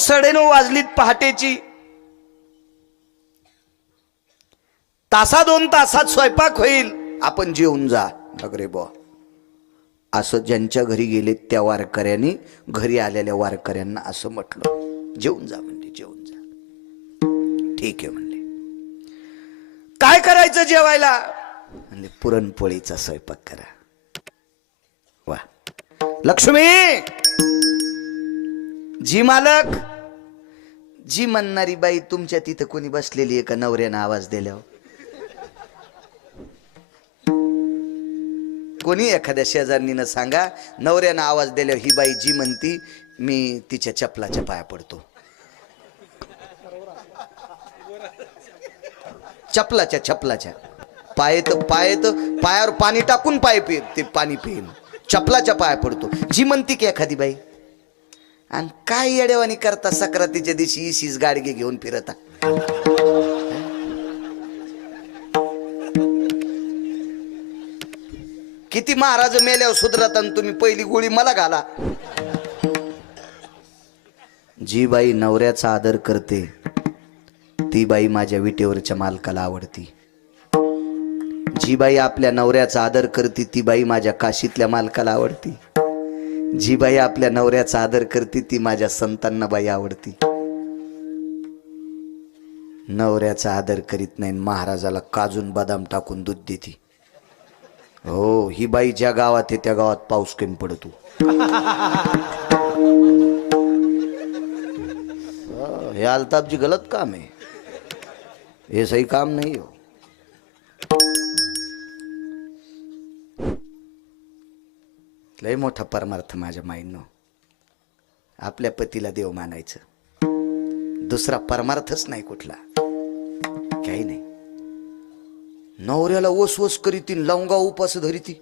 साडेनऊ वाजलीत पहाटेची. तासा दोन तासात स्वयंपाक होईल. आपण जेवून जा. रे बुवा. असं ज्यांच्या घरी गेले त्या वारकऱ्यांनी घरी आलेल्या वारकऱ्यांना असं म्हटलं. जेवून जा म्हणले जेवून जा. ठीक आहे म्हणले. काय करायचं जेवायला? म्हणजे पुरणपोळीचा स्वयंपाक करा. वा. लक्ष्मी! जी मालक! जी म्हणणारी बाई तुमच्या तिथं कोणी बसलेली आहे का नवऱ्यानं आवाज दिल्यावर? कोणी एखाद्या शेजारणीनं सांगा नवऱ्यानं आवाज दिल्यावर ही बाई जी म्हणती मी तिच्या चपलाच्या पाया पडतो. चपलाच्या चपलाच्या. पायत पायत पायावर पाणी टाकून पाय पि ते पाणी पिईन. चपलाच्या पाया पडतो. जी म्हणती की एखादी बाई आणि काय येडेवानी करता सक्रातीच्या दिवशी इशीच गाडगे घेऊन फिरता? किती महाराज मेल्यावर सुधरत आणि तुम्ही पहिली गोळी मला घाला. जी बाई नवऱ्याचा आदर करते ती बाई माझ्या विटेवरच्या मालकाला आवडती. जी बाई आपल्या नवऱ्याचा आदर करते ती बाई माझ्या काशीतल्या मालकाला आवडती. जी बाई आपल्या नवऱ्याचा आदर करते ती माझ्या संतांना बाई आवडती. नवऱ्याचा आदर करीत नाही महाराजाला काजून बदाम टाकून दूध देते. हो ही बाई ज्या गावात आहे त्या गावात पाऊस कमी पडतो. हे अल्ताफजी गलत काम आहे. हे सही काम नाही हो. लय मोठा परमार्थ माझ्या माईंनो. आपल्या पतीला देव मानायचं. दुसरा परमार्थच नाही कुठला. काही नाही. नवऱ्याला ओस ओस करीती लवंगा उपास धरीती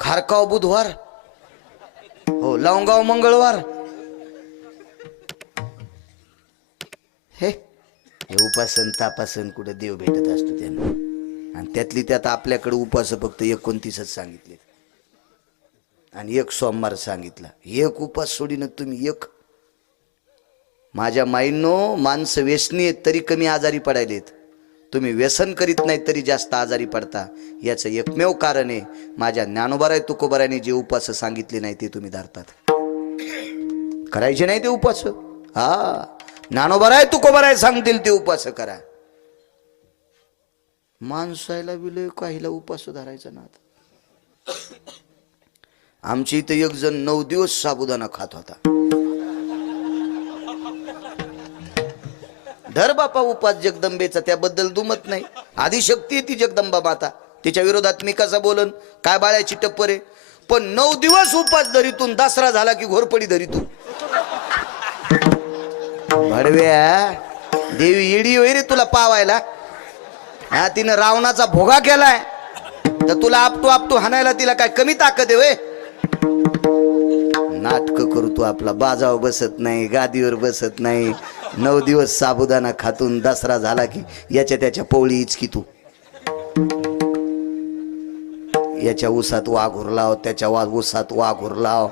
खारकाव बुधवार. हो लवंगाव मंगळवार. हे हे उपासन तापासन कुठं देव भेटत असतो त्यांना. आणि त्यातली त्यात आपल्याकडे उपास फक्त एकोणतीसच सांगितले आणि एक सोमवार सांगितला. एक उपास सोडीन तुम्ही एक. माझ्या माईंनो माणसं व्यसनी आहेत तरी कमी आजारी पडायलेत तुम्ही व्यसन करीत नाही तरी जास्त आजारी पडता. याचं एकमेव कारण आहे माझ्या ज्ञानोबाराय तुकोबाराने जे उपास सांगितले नाही ते तुम्ही धरतात. करायचे नाही ते उपास? हा. ज्ञानोबाराय तुकोबाराय सांगतील ते उपास करा. माणसायला विलय काहीला उपास धरायचा ना आता. आमच्या इथं एक जण नऊ दिवस साबुदाणा खात होता. धर बापा उपास जगदंबेचा त्याबद्दल दुमत नाही. आदिशक्ती आहे ती जगदंबा माता. तिच्या विरोधात मी कसा बोलन? काय बाळ्याची टप्पर आहे? पण नऊ दिवस उपास धरीतून दसरा झाला की घोरपडी धरीतून. भडव्या देवी येडी होई रे तुला पावायला. हा तिनं रावणाचा भोगा केलाय. तर तुला आपटू आपटू हाणायला तिला काय कमी ताकद आहे नाटक करतो आपला बाजावर बसत नाही गादीवर बसत नाही. नऊ दिवस साबुदाणा खातून दसरा झाला की याच्या त्याच्या पोळी इचकी तू. याच्या उसात वाघ उरलाव त्याच्या वा उसात वाघ उरलाव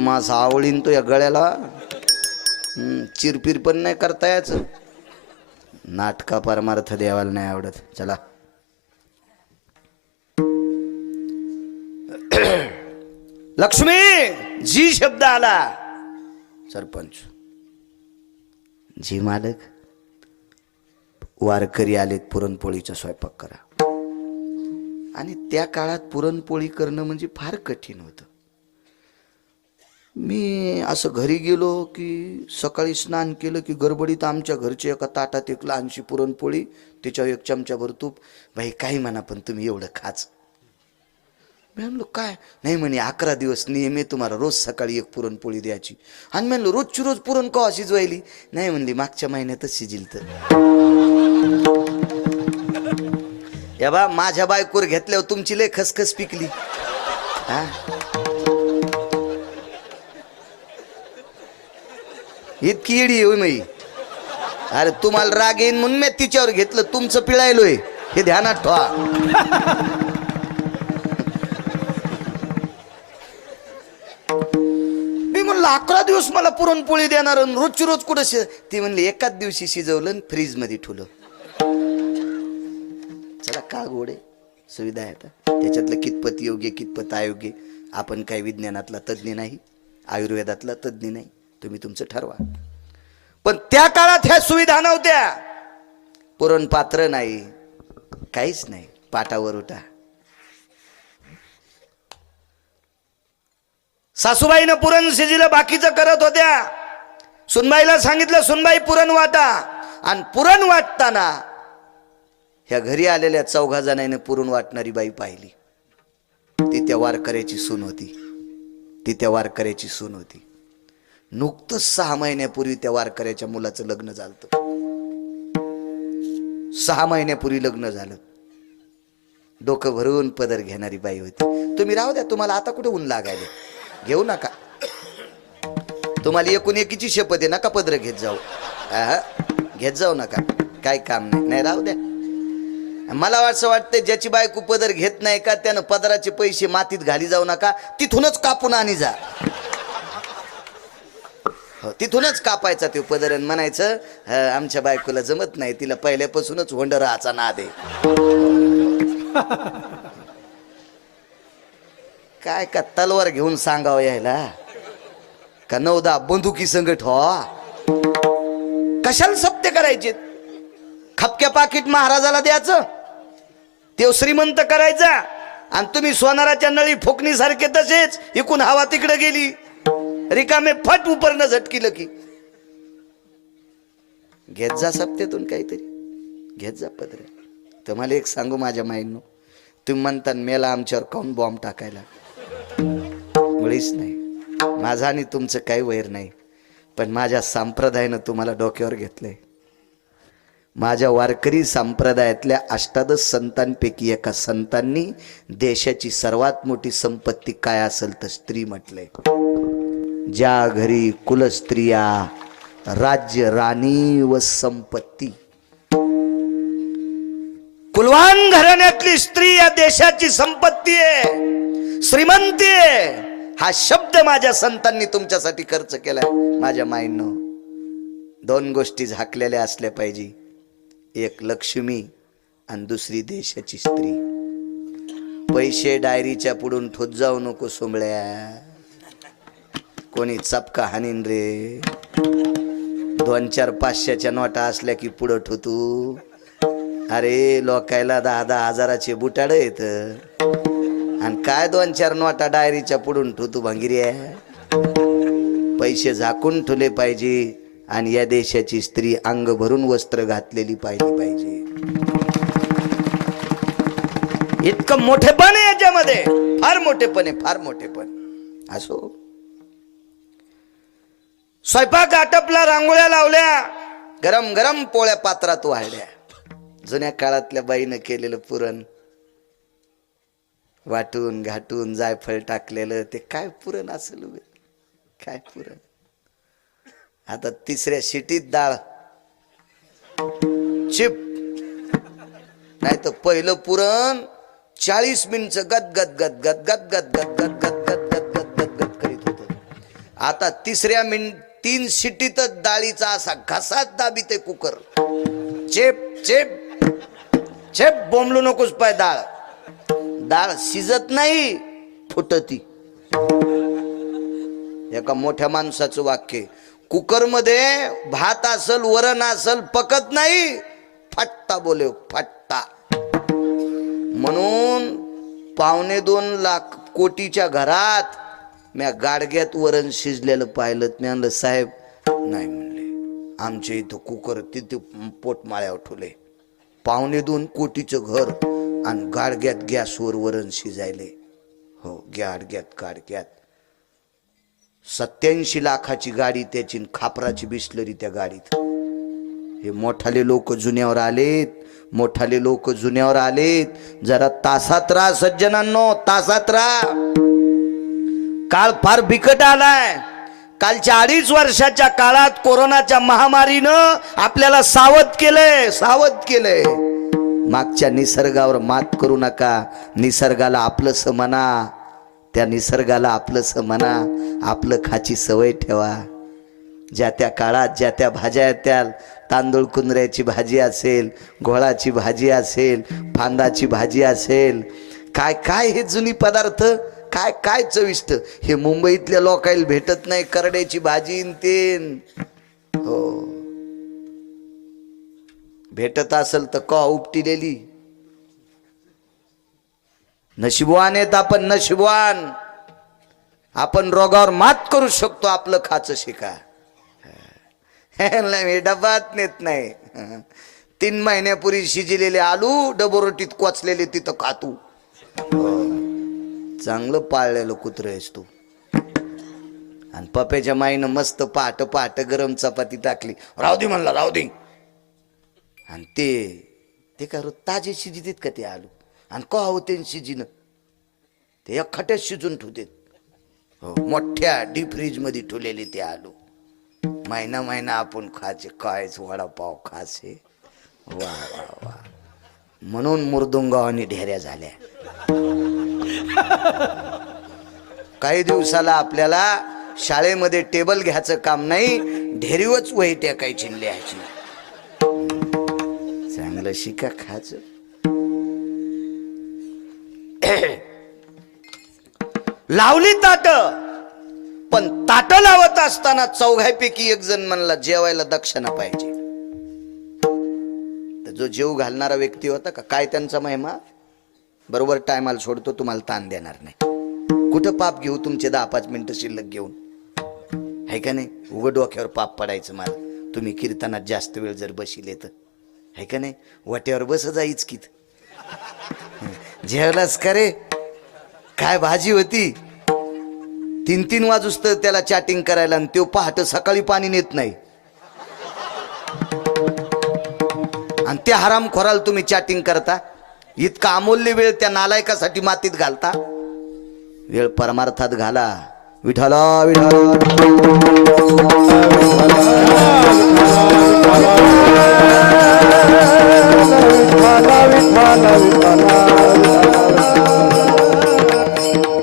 मासा आवळीन तो या गळ्याला. चिरपिर पण नाही करता यायचं. नाटका परमार्थ देवाला नाही आवडत. चला. लक्ष्मी जी शब्द आला. सरपंच. जी मालक वारकरी आलेत पुरणपोळीचा स्वयंपाक करा. आणि त्या काळात पुरणपोळी करणं म्हणजे फार कठीण होतं. मी असं घरी गेलो की सकाळी स्नान केलं की गडबडीत आमच्या घरचे एका ताटात एक लहानशी पुरणपोळी त्याच्यावर एक चमचाभर तूप. भाई काही म्हणा पण तुम्ही एवढं खाच मी म्हणलो काय? नाही म्हणे अकरा दिवस नियम आहे तुम्हाला रोज सकाळी एक पुरणपोळी द्यायची. आणि म्हणलो रोजची रोज पुरण कवा शिजवायली? नाही म्हणली मागच्या महिन्यातच शिजिल तर. या बा माझ्या बायकोर घेतल्यावर तुमची लय खसखस पिकली. हा? इतकी इडी येऊ मी अरे तुम्हाला राग येईन म्हणून मी तिच्यावर घेतलं. तुमचं पिळायलोय हे ध्यानात ठेवा. मी म्हणलं अकरा दिवस मला पुरणपोळी देणार आणि रोजची रोज कुठं शि? ती म्हणली एकाच दिवशी शिजवलं आणि फ्रीजमध्ये ठेवलं. चला का गोडे सुविधा आहे आता. त्याच्यातलं कितपत योग्य कितपत अयोग्य? आपण काही विज्ञानातला तज्ज्ञ नाही. आयुर्वेदातला तज्ज्ञ नाही. तुम्ही तुमचं ठरवा. पण त्या काळात ह्या सुविधा नव्हत्या. पुरण पात्र नाही काहीच नाही. पाटावर उठा. सासूबाईनं पुरण शिजिलं बाकीचं करत होत्या. सुनबाईला सांगितलं सुनबाई पुरण वाटा. आणि पुरण वाटताना ह्या घरी आलेल्या चौघा जणांनी पुरण वाटणारी बाई पाहिली. ती त्या वारकऱ्याची सून होती. ती त्या वारकऱ्याची सून होती. नुकतंच सहा महिन्यापूर्वी त्या वारकऱ्याच्या मुलाचं लग्न झालं सहा महिन्यापूर्वी लग्न झालं. डोकं भरून पदर घेणारी बाई होती. तुम्ही राहू द्या तुम्हाला आता कुठे ऊन लागायले? घेऊ नका. तुम्हाला एकूण एकीची शपथ आहे नका पदर घेत जाऊ. घेत जाऊ नका. काय काम नाही. नाही राहू द्या. मला असं वाटतं ज्याची बायको पदर घेत नाही का त्यानं पदराचे पैसे मातीत घाली जाऊ नका. तिथूनच कापून आणि जा. हो, तिथूनच कापायचा ते पदरण म्हणायचं आमच्या बायकोला जमत नाही तिला पहिल्यापासूनच होंडराचा नाद आहे. काय का तलवार घेऊन सांगावं यायला? का नवदा बंदुकी संगठ हो? कशाला सत्य करायचे? खपक्या पाकिट महाराजाला द्यायचं? ते श्रीमंत करायचा. आणि तुम्ही सोनाराच्या नळी फुकणीसारखे तसेच इकून हवा तिकडे गेली. रिकामे फट उपरणं झटकिलं की. घेत जा सप्तेतून काहीतरी. घेत जा पत्र तुम्हाला एक सांगू माझ्या माईंनो. तुम्ही म्हणता मेला आमच्यावर काऊन बॉम्ब टाकायला? मुळीच नाही. माझा आणि तुमचं काही वैर नाही. पण माझ्या संप्रदायानं तुम्हाला डोक्यावर घेतलंय. माझ्या वारकरी संप्रदायातल्या अष्टादश संतांपैकी एका संतांनी देशाची सर्वात मोठी संपत्ती काय असेल तर स्त्री म्हटलंय. ज्या घरी कुलस्त्रिया राज्य राणी व संपत्ती. कुलवान घराण्यातली स्त्री या देशाची संपत्ती आहे श्रीमंती आहे. हा शब्द माझ्या संतांनी तुमच्यासाठी खर्च केलाय माझ्या माईंनो. दोन गोष्टी झाकलेल्या असल्या पाहिजे. एक लक्ष्मी आणि दुसरी देशाची स्त्री. पैसे डायरीच्या पुढून ठोत जाऊ नको सोमळ्या कोणी चपका हानीन रे. दोन चार पाचशेच्या नोटा असल्या की पुढं ठोतू अरे लोकायला दहा दहा हजाराचे बुटाड येत आणि काय दोन चार नोटा डायरीच्या पुढून ठोतू भांगिरी पैसे झाकून ठेवले पाहिजे आणि या देशाची स्त्री अंग भरून वस्त्र घातलेली पाहिली पाहिजे. इतकं मोठेपण आहे याच्यामध्ये. फार मोठेपण आहे फार मोठेपण. असो. स्वयंपाक आटपला रांगोळ्या लावल्या गरम गरम पोळ्या पात्रात वाढल्या जुन्या काळातल्या बाईनं केलेलं पुरण वाटून घाटून जायफळ टाकलेलं ते काय पुरण असेल काय पुरण आता तिसऱ्या शिटीत डाळ चिप नाही तर पहिलं पुरण चाळीस मिनिट गद गद गद गद गद गद गद गद गद गद गद गद गद गद करीत होत आता तिसऱ्या मिनिट तीन शिटीतच डाळीचा असा घसात दाबी ते कुकर. चेप चेप चेप बोंबलू नकोस पाय डाळ. डाळ शिजत नाही फुटती. एका मोठ्या माणसाचं वाक्य कुकरमध्ये भात असल वरण असल पकत नाही फट्टा बोले फट्टा. म्हणून पावणे दोन लाख कोटीच्या घरात म्या गाडग्यात वरण शिजलेलं पाहिलं मी साहेब नाही म्हणले. आमच्या इथं कुकर तिथे पोटमाळ्यावर ठेवले. पाहुणे दोन कोटीचं घर आणि गाडग्यात गॅसवर वरण शिजायले. हो गाडग्यात गाडग्यात. सत्याऐंशी लाखाची गाडी त्याची खापराची बिसलरी त्या गाडीत. हे मोठाले लोक जुन्यावर आलेत मोठाले लोक जुन्यावर आलेत. जरा तासात राहा सज्जनांनो तासात राहा. काळ फार बिकट आलाय. कालच्या अडीच वर्षाच्या काळात कोरोनाच्या महामारीनं आपल्याला सावध केलंय सावध केलंय. मागच्या निसर्गावर मात करू नका. निसर्गाला आपलंस म्हणा. त्या निसर्गाला आपलंस म्हणा. आपलं खाची सवय ठेवा. ज्या त्या काळात ज्या त्या भाज्या येत्याल तांदूळ कुंदऱ्याची भाजी असेल घोळाची भाजी असेल फांदाची भाजी असेल काय काय हे जुनी पदार्थ काय काय चविष्ट? हे मुंबईतल्या लोकायला भेटत नाही करड्याची भाजी न तेन. हो. भेटत असेल तर का उपटिलेली? नशिबवान आहेत आपण नशिबवान. आपण रोगावर मात करू शकतो आपलं खाचं शिका. नाही, मी डबात नेत नाही. तीन महिन्यापूर्वी शिजलेले आलू डबोरोटीत कोचलेले तिथं खातू. हो. चांगलं पाळलेलं कुत्र आहेस तू. आणि पप्याच्या माईनं मस्त पाट पाट गरम चपाती टाकली. राहू दे म्हणला राहू दे. आणि ते ते काय ताजे शिजित का ते आलू? आणि का होते शिजीनं? ते खट्यात शिजून ठेवते हो मोठ्या डीप फ्रीजमध्ये ठेवलेले ते आलू. महिना महिना आपण खायचे कायच वडापाव खासे वा वा वा. म्हणून मुरदुंगावानी ढेऱ्या झाल्या. काही दिवसाला आपल्याला शाळेमध्ये टेबल घ्यायचं काम नाही ढेरीवच वही टेकायची लिहायची. चांगलं शिका खायचं लावली ताट. पण ताट लावत असताना चौघापैकी एक जण म्हणला जेवायला दक्षिणा पाहिजे. जो जेव घालणारा व्यक्ती होता का? काय त्यांचा महिमा? बरोबर टायमाला सोडतो तुम्हाला ताण देणार नाही. कुठं पाप घेऊ? तुमचे दहा पाच मिनिटं शिल्लक घेऊन. आहे का नाही? उघड डोक्यावर पाप पडायचं मला. तुम्ही कीर्तनात जास्त वेळ जर बशिले तर. आहे का नाही? वाट्यावर बस जाईच कित जेवलास का रे? काय भाजी होती? तीन तीन वाजूस तर त्याला चॅटिंग करायला आणि तो पहाट सकाळी पाणी नेत नाही. आणि त्या हराम खोराल तुम्ही चॅटिंग करता? इतका अमूल्य वेळ त्या नालायकासाठी मातीत घालता? वेळ परमार्थात घाला. विठाला विठाला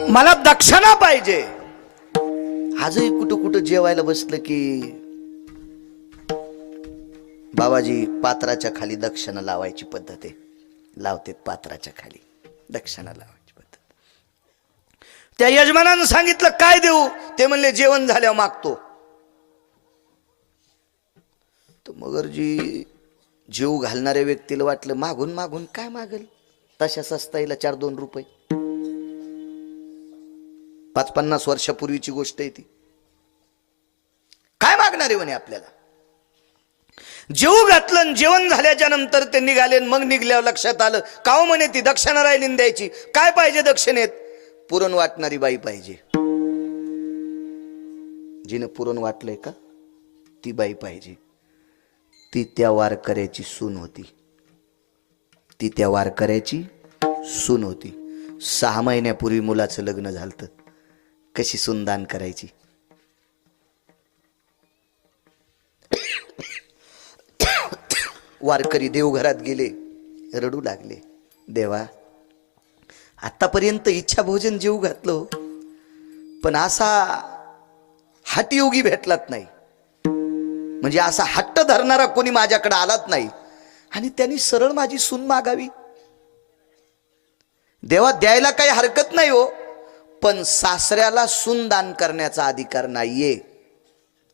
मला दक्षिणा पाहिजे. आजही कुठं कुठं जेवायला बसलं की बाबाजी पात्राच्या खाली दक्षिणा लावायची पद्धत आहे. लावतात पात्राच्या खाली. दक्षिणा लावायची पद्धत. त्या यजमानानं सांगितलं काय देऊ? ते म्हणले जेवण झाल्यावर मागतो. तर मगरजी जीव घालणाऱ्या व्यक्तीला वाटलं मागून मागून काय मागेल? तशा सस्ताईला चार दोन रुपये. पाच पन्नास वर्षापूर्वीची गोष्ट आहे ती. काय मागणार आहे? म्हणे आपल्याला. जेऊ घातलं आणि जेवण झाल्याच्यानंतर ते निघाले मग निघल्यावर लक्षात आलं काव म्हणे ती दक्षिणा राहिली द्यायची काय पाहिजे दक्षिणेत? पुरण वाटणारी बाई पाहिजे. जिने पुरण वाटलंय का? ती बाई पाहिजे. ती त्या वारकऱ्याची सून होती. ती त्या वारकऱ्याची सून होती. सहा महिन्यापूर्वी मुलाचं लग्न झालं कशी सुनदान करायची? वारकरी देवघरात गेले रडू लागले. देवा आत्तापर्यंत इच्छा भोजन जेऊ घातलं पण असा हटयोगी भेटलात नाही. म्हणजे असा हट्ट धरणारा कोणी माझ्याकडे आलाच नाही. आणि त्यांनी सरळ माझी सून मागावी. देवा द्यायला काही हरकत नाही हो पण सासऱ्याला सून दान करण्याचा अधिकार नाहीये.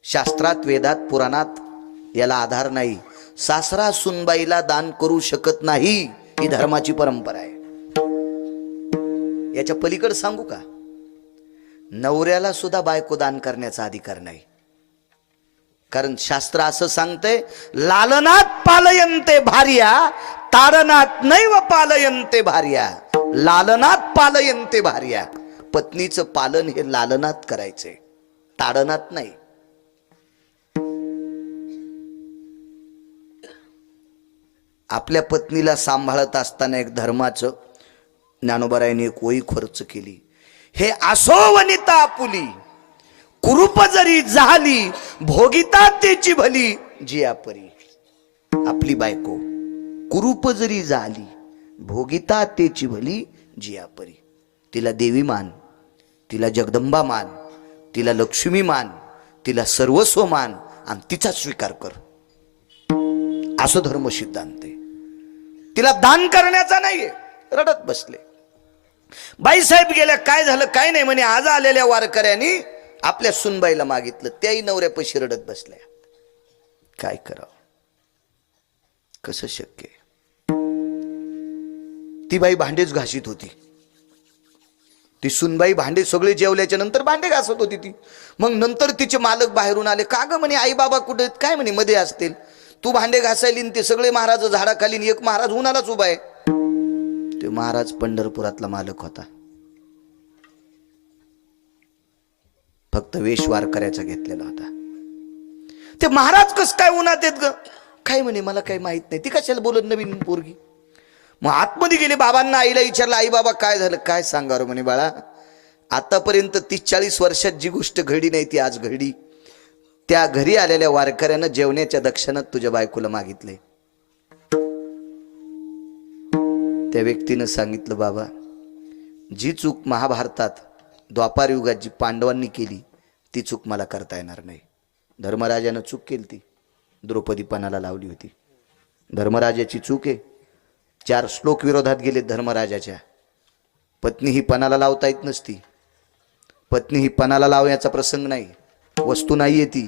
शास्त्रात वेदात पुराणात याला आधार नाही. सासरा सुनबाईला दान करू शकत नाही ही धर्माची परंपरा आहे. याच्या पलीकडे सांगू का? नवऱ्याला सुद्धा बायको दान करण्याचा अधिकार नाही. कारण शास्त्र असं सांगतंय लालनात पालयंते भार्या ताडनात नैव पालयंते भार्या. लालनात पालयंते भार्या. पत्नीचं पालन हे लालनात करायचंय. ताडनात नाही. आपल्या पत्नीला सांभाळत असताना एक धर्माचं ज्ञानोबरायने एक ओळी खर्च केली. हे असो वनिता आपुली कुरूप जरी झाली भोगिता त्याची भली जी आपरी. आपली बायको कुरूप जरी झाली भोगिता त्याची भली जी आपरी. तिला देवी मान तिला जगदंबा मान तिला लक्ष्मी मान तिला सर्वस्व मान आणि तिचा स्वीकार कर. असं धर्म सिद्धांत आहे. तिला दान करण्याचा नाहीये. रडत बसले. बाईसाहेब गेल्या काय झालं काय नाही म्हणे आज आलेल्या वारकऱ्यांनी आपल्या सुनबाईला मागितलं. त्याही नवऱ्यापाशी रडत बसल्या. काय करावं? कसं शक्य ती बाई भांडेच घासीत होती. ती सुनबाई भांडे सगळे जेवल्याच्या नंतर भांडे घासत होती ती. मग नंतर तिचे मालक बाहेरून आले. का ग म्हणे आई बाबा कुठे आहेत? काय म्हणे मध्ये असतील. तू भांडे घासायली ते सगळे महाराज झाडाखाली एक महाराज उन्हालाच उभा आहे. ते महाराज पंढरपुरातला मालक होता. फक्त वेश वारकऱ्याचा घेतलेला होता. ते महाराज कस काय उन्हात येत ग? काय म्हणे मला काही माहीत नाही. ती कशाला बोलत नवीन पोरगी? मग आतमध्ये गेले बाबांना आईला विचारलं आई बाबा काय झालं? काय सांगा म्हणे बाळा आतापर्यंत तीस चाळीस वर्षात जी गोष्ट घडी नाही ती आज घडी त्या घरी आलेल्या वारकऱ्यानं जेवण्याच्या दक्षिणात तुझ्या बायकोला मागितले. त्या व्यक्तीनं सांगितलं बाबा जी चूक महाभारतात द्वापार युगात जी पांडवांनी केली ती चूक मला करता येणार नाही. धर्मराजानं चूक केली ती द्रौपदीपणाला लावली होती. धर्मराजाची चूक आहे. चार श्लोक विरोधात गेले धर्मराजाच्या. पत्नी ही पणाला लावता येत नसती. पत्नी ही पणाला लावण्याचा प्रसंग नाही. वस्तू नाहीये ती.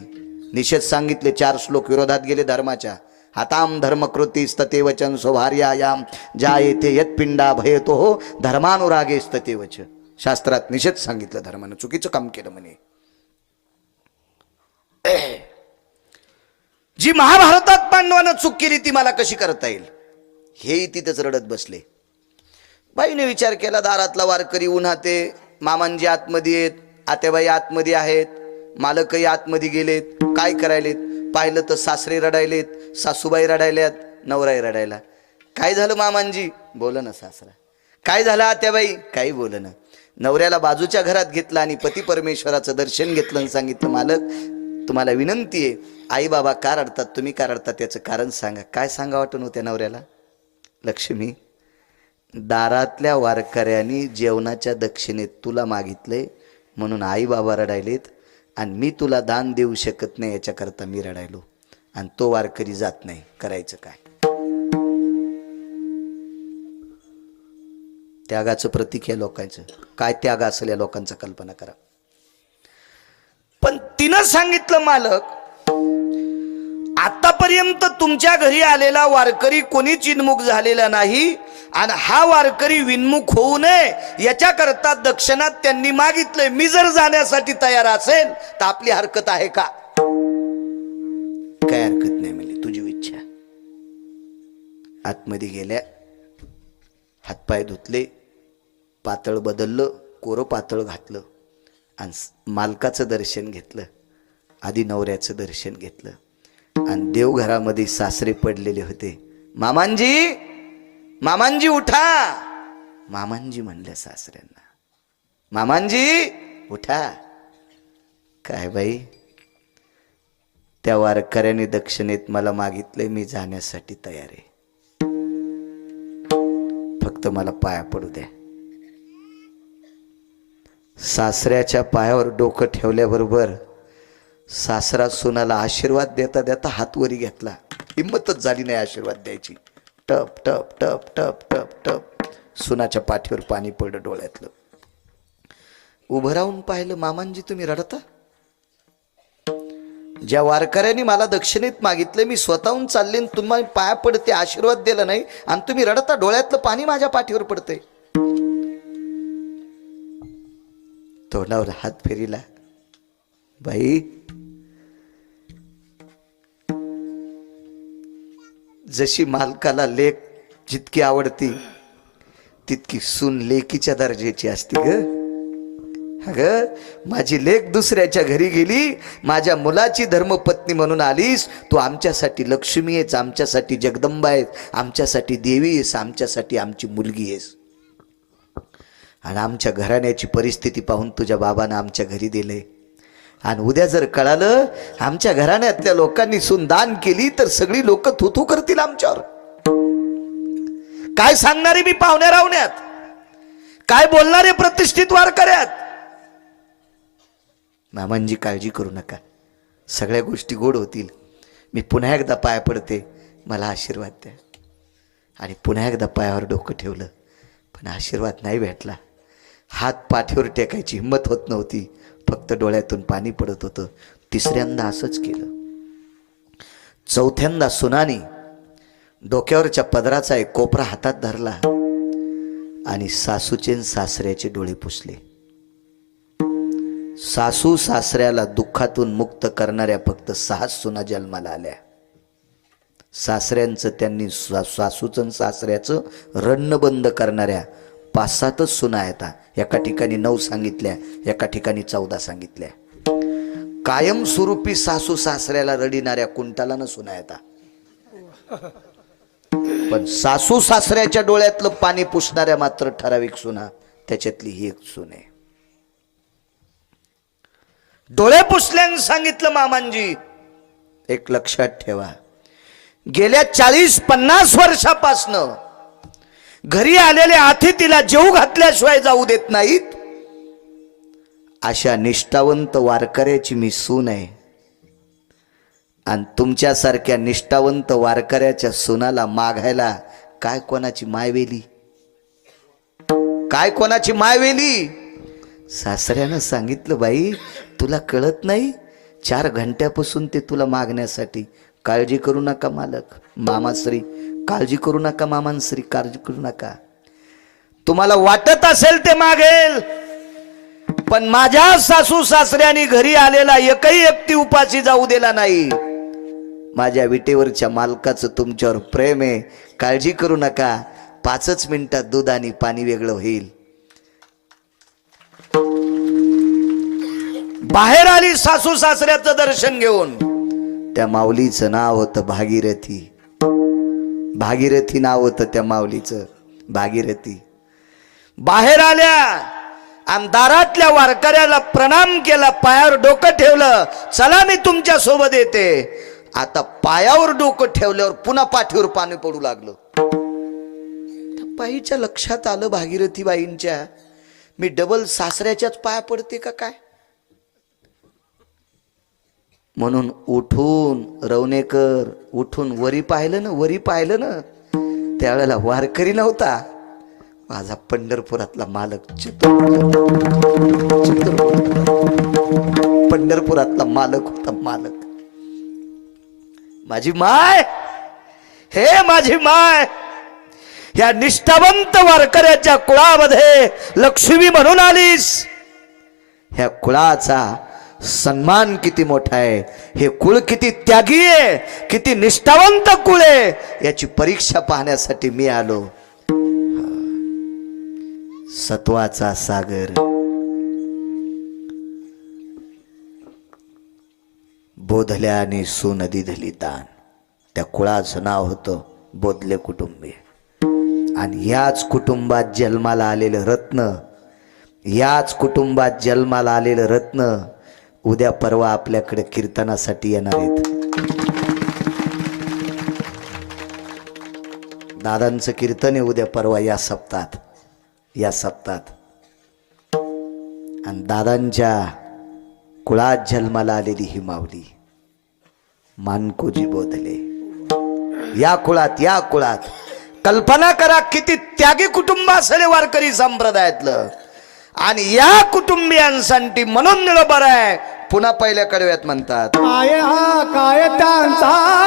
निषेध सांगितले चार श्लोक विरोधात गेले धर्माच्या. हाताम धर्मकृती स्तते वचन स्वभार्यायाम ज्या येथे यत्पिंडा भयतो हो धर्मानुरागे स्तते वच शास्त्रात निषेध सांगितलं धर्मानं चुकीचं काम केलं म्हणे. जी महाभारतात पांडवानं चूक केली ती मला कशी करता येईल? हेही तिथंच रडत बसले. बाईने विचार केला दारातला वारकरी उन्हाते मामांजी आतमध्ये येत आत्याबाई आतमध्ये आहेत. मालकही आतमध्ये गेलेत. काय करायलेत? पाहिलं तर सासरे रडायलेत सासूबाई रडायल्यात नवराई रडायला. काय झालं मामांजी? बोल ना सासरा. काय झालं आत्याबाई? काही बोल ना. नवऱ्याला बाजूच्या घरात घेतलं आणि पती परमेश्वराचं दर्शन घेतलं आणि सांगितलं मालक तुम्हाला विनंती आहे. आई बाबा का रडतात तुम्ही का रडतात त्याचं कारण सांगा. काय सांगा वाटून होत्या नवऱ्याला? लक्ष्मी दारातल्या वारकऱ्यांनी जेवणाच्या दक्षिणेत तुला मागितले म्हणून आई बाबा रडायलेत आणि मी तुला दान देऊ शकत नाही याच्याकरता मी रडायलो. आणि तो वारकरी जात नाही. करायचं काय? त्यागाचं प्रतीक आहे लोकांचं. काय त्याग असेल या लोकांचा कल्पना करा. पण तिनं सांगितलं मालक आतापर्यंत तुमच्या घरी आलेला वारकरी कोणी चिन्मुख झालेला नाही आणि हा वारकरी विनमुख होऊ नये याच्याकरता दक्षिणात त्यांनी मागितलंय मी जर जाण्यासाठी तयार असेल तर आपली हरकत आहे का? काय हरकत नाही म्हणजे तुझी इच्छा. आतमध्ये गेल्या हातपाय धुतले पातळ बदललं कोरं पातळ घातलं आणि मालकाचं दर्शन घेतलं आधी नवऱ्याचं दर्शन घेतलं. आणि देवघरामध्ये सासरे पडलेले होते. मामांजी मामांजी उठा. मामांजी म्हणल्या सासऱ्यांना मामांजी उठा. काय बाई त्या वारकऱ्याने दक्षिणेत मला मागितले मी जाण्यासाठी तयार आहे. फक्त मला पाया पडू द्या. सासऱ्याच्या पायावर डोकं ठेवल्याबरोबर सासरा सुनाला आशीर्वाद देता देता हातवरी घेतला. हिंमतच झाली नाही आशीर्वाद द्यायची. टप टप टप टप टप टप. सुनाच्या पाठीवर पाणी पडलं डोळ्यातलं. उभं राहून पाहिलं मामांजी तुम्ही रडता? ज्या वारकऱ्यांनी मला दक्षिणेत मागितलं मी स्वतःहून चालले आणि तुम्हाला पाया पडते आशीर्वाद दिला नाही आणि तुम्ही रडता डोळ्यातलं पाणी माझ्या पाठीवर पडते तोंडावर हात फेरीला बाई जशी मालकाला लेख जितकी आवडती तितकी सून लेकीच्या दर्जाची असते ग. अगं माझी लेख दुसऱ्याच्या घरी गेली माझ्या मुलाची धर्मपत्नी म्हणून आलीस तू आमच्यासाठी लक्ष्मी आहेस आमच्यासाठी जगदंबा आहेस आमच्यासाठी देवी आहेस आमच्यासाठी आमची मुलगी आहेस. आणि आमच्या घराण्याची परिस्थिती पाहून तुझ्या बाबानं आमच्या घरी दिले. आणि उद्या जर कळालं आमच्या घराण्यातल्या लोकांनी सुनदान केली तर सगळी लोक थुथू करतील आमच्यावर. काय सांगणारे मी पाहुण्या रावण्यात? काय बोलणारे प्रतिष्ठित वारकऱ्यात? मामांजी काळजी करू नका. सगळ्या गोष्टी गोड होतील. मी पुन्हा एकदा पाय पडते. मला आशीर्वाद द्या. आणि पुन्हा एकदा पायावर डोकं ठेवलं. पण आशीर्वाद नाही भेटला. हात पाठीवर टेकायची हिंमत होत नव्हती. फक्त डोळ्यातून पाणी पडत होतं. तिसऱ्यांदा असंच केलं. चौथ्यांदा सुनानी डोक्यावरच्या पदराचा एक कोपरा हातात धरला आणि सासूचे सासऱ्याचे डोळे पुसले. सासू सासऱ्याला दुःखातून मुक्त करणाऱ्या फक्त सहा सुना जन्माला आल्या. सासऱ्यांचं त्यांनी सासूचं सासऱ्याचं रन्न बंद करणाऱ्या पाच सातच सुना येतात एका ठिकाणी नऊ सांगितल्या एका ठिकाणी चौदा सांगितल्या. कायमस्वरूपी सासू सासऱ्याला रडिणाऱ्या कुंटाला न सुना येता पण सासू सासऱ्याच्या डोळ्यातलं पाणी पुसणाऱ्या मात्र ठराविक सुना त्याच्यातली ही एक सुन आहे. डोळे पुसल्यानं सांगितलं मामांजी एक लक्षात ठेवा. गेल्या चाळीस पन्नास वर्षापासनं घरी आलेल्या अतिथीला जेव घातल्याशिवाय जाऊ देत नाहीत. अशा निष्ठावंत वारकऱ्याची मी सून आहे आणि तुमच्यासारख्या निष्ठावंत वारकऱ्याच्या सुनाला मागायला काय कोणाची मायवेली? काय कोणाची मायवेली? सासऱ्यानं सांगितलं बाई तुला कळत नाही? चार घंट्यापासून ते तुला मागण्यासाठी काळजी करू नका मालक. मामाश्री काळजी करू नका मामांसरी काळजी करू नका. तुम्हाला वाटत असेल ते मागेल पण माझ्या सासू सासऱ्याने घरी आलेला एकही एकटी उपाशी जाऊ दिला नाही. माझ्या विटेवरच्या मालकाचं तुमच्यावर प्रेम आहे काळजी करू नका. पाचच मिनिटात दूध आणि पाणी वेगळं होईल. बाहेर आली सासू सासऱ्याचं दर्शन घेऊन. त्या माऊलीचं नाव होतं भागीरथी. भागीरथी नाव होतं त्या माऊलीचं भागीरथी. बाहेर आल्या आणि दारातल्या वारकऱ्याला प्रणाम केला पायावर डोकं ठेवलं चला मी तुमच्यासोबत येते. आता पायावर डोकं ठेवल्यावर पुन्हा पाठीवर पाणी पडू लागलं. पायीच्या बाईच्या लक्षात आलं भागीरथी बाईंच्या मी डबल सासऱ्याच्याच पाया पडते का काय? म्हणून उठून रवणेकर उठून वरी पाहिलं ना वरी पाहिलं ना त्यावेळेला वारकरी नव्हता. माझा पंढरपुरातला मालक चित्र पंढरपुरातला मालक होता मालक. माझी माय! हे माझी माय! या निष्ठावंत वारकऱ्याच्या कुळामध्ये लक्ष्मी म्हणून आलीस. ह्या कुळाचा सन्मान किती मोठा आहे? हे कुळ किती त्यागी आहे? किती निष्ठावंत कुळ आहे? याची परीक्षा पाहण्यासाठी मी आलो. सत्वाचा सागर. बोधल्या आणि सुनदी धली दान त्या कुळाचं नाव होतं बोधले कुटुंबीय. आणि याच कुटुंबात जन्माला आलेलं रत्न याच कुटुंबात जन्माला आलेलं रत्न उद्या परवा आपल्याकडे कीर्तनासाठी येणार आहेत. दादांचं कीर्तन आहे उद्या परवा या सप्तात या सप्तात आणि दादांच्या कुळात जन्माला आलेली ही माऊली. मानकोजी बोधले. या कुळात या कुळात. कल्पना करा किती त्यागी कुटुंब असेल वारकरी संप्रदायातलं. आणि या कुटुंबियांसाठी म्हणून निळं बरं आहे. पुन्हा पहिल्या कडव्यात म्हणतात. काय हा काय त्यांचा